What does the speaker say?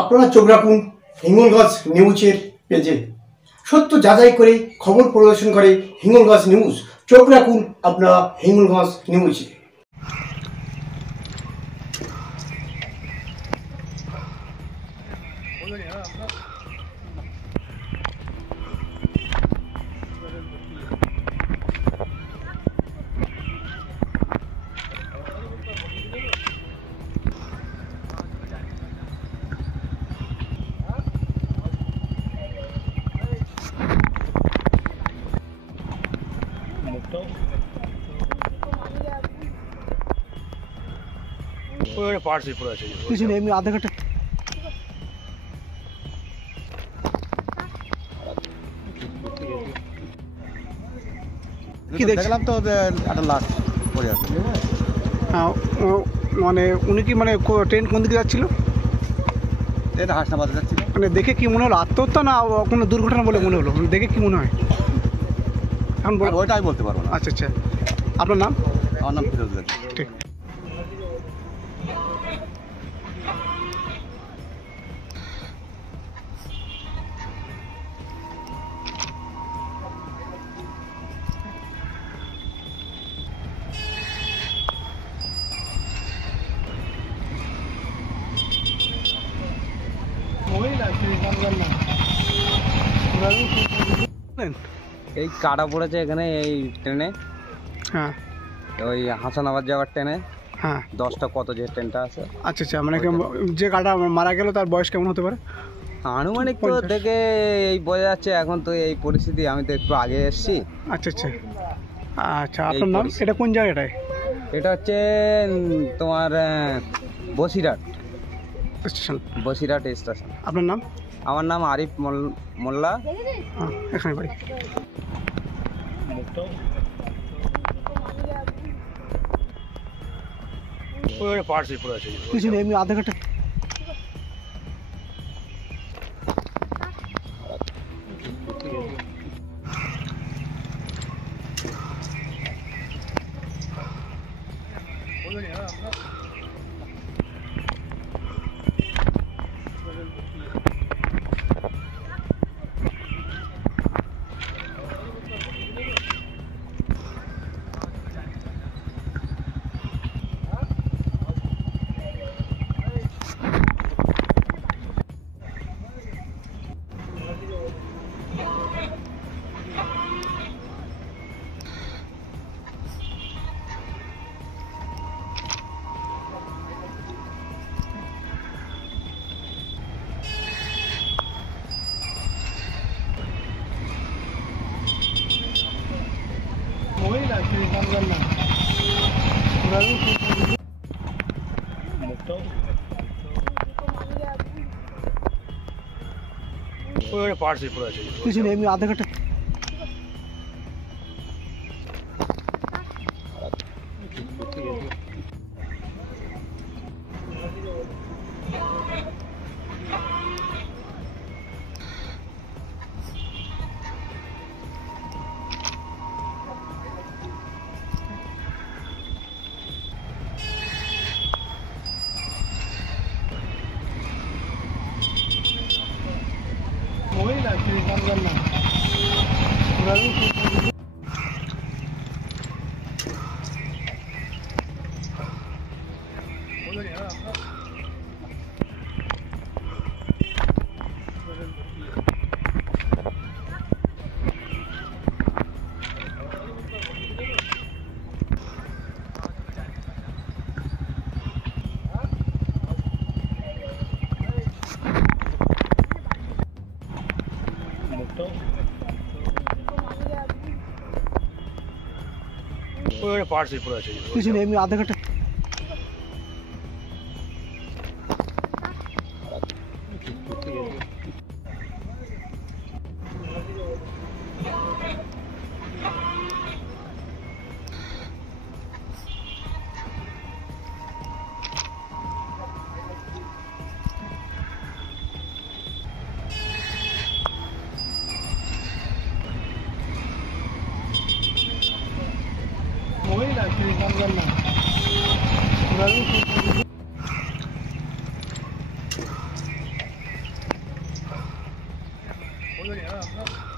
আপনারা চোখ রাখুন হিঙ্গলগঞ্জ নিউজের পেজে। সত্য যাচাই করে খবর পরিবেশন করে হিঙ্গলগঞ্জ নিউজ। চোখ রাখুন আপনারা হিঙ্গলগঞ্জ নিউজে। কিছু নেই, এমনি আধা ঘন্টা কি দেখলাম তো একটা লাশ পড়ে আছে। মানে উনি কি মানে ট্রেন কোন দিকে যাচ্ছিল? ট্রেন হাসনাবাদে যাচ্ছিল। মানে দেখে কি মনে হলো, আত্মহত্যা না কোনো দুর্ঘটনা বলে মনে হলো? দেখে কি মনে হয় এখন ওইটা আমি বলতে পারবো না। আচ্ছা আচ্ছা, আপনার নাম? আমার নাম ফিরোজ। ঠিক। এই কাটা পড়েছে এখানে এই ট্রেনে। হ্যাঁ, ওই হাসানাবাদ যাওয়ার ট্রেনে। হ্যাঁ, 10টা কত যে ট্রেনটা আছে। আচ্ছা আচ্ছা, মানে যে কাটা মারা গেল তার বয়স কেমন হতে পারে? আনুমানিক তো দেখে এই বোঝা যাচ্ছে। এখন তো এই পরিস্থিতি, আমি তো একটু আগে এসেছি। আচ্ছা আচ্ছা আচ্ছা, আপনার নাম? এটা কোন জায়গাটায়? এটা হচ্ছে তোমার বসিরহাট স্টেশন। বসিরহাট স্টেশন। আপনার নাম? আমার নাম আরিফ মোল্লা। এখানে বাড়ি। কিছু নেই, এমনি আধা ঘন্টা কিছু নেই, এমনি আধা ঘন্টা কিছু নেই, এমনি আধা ঘন্টা বলবেন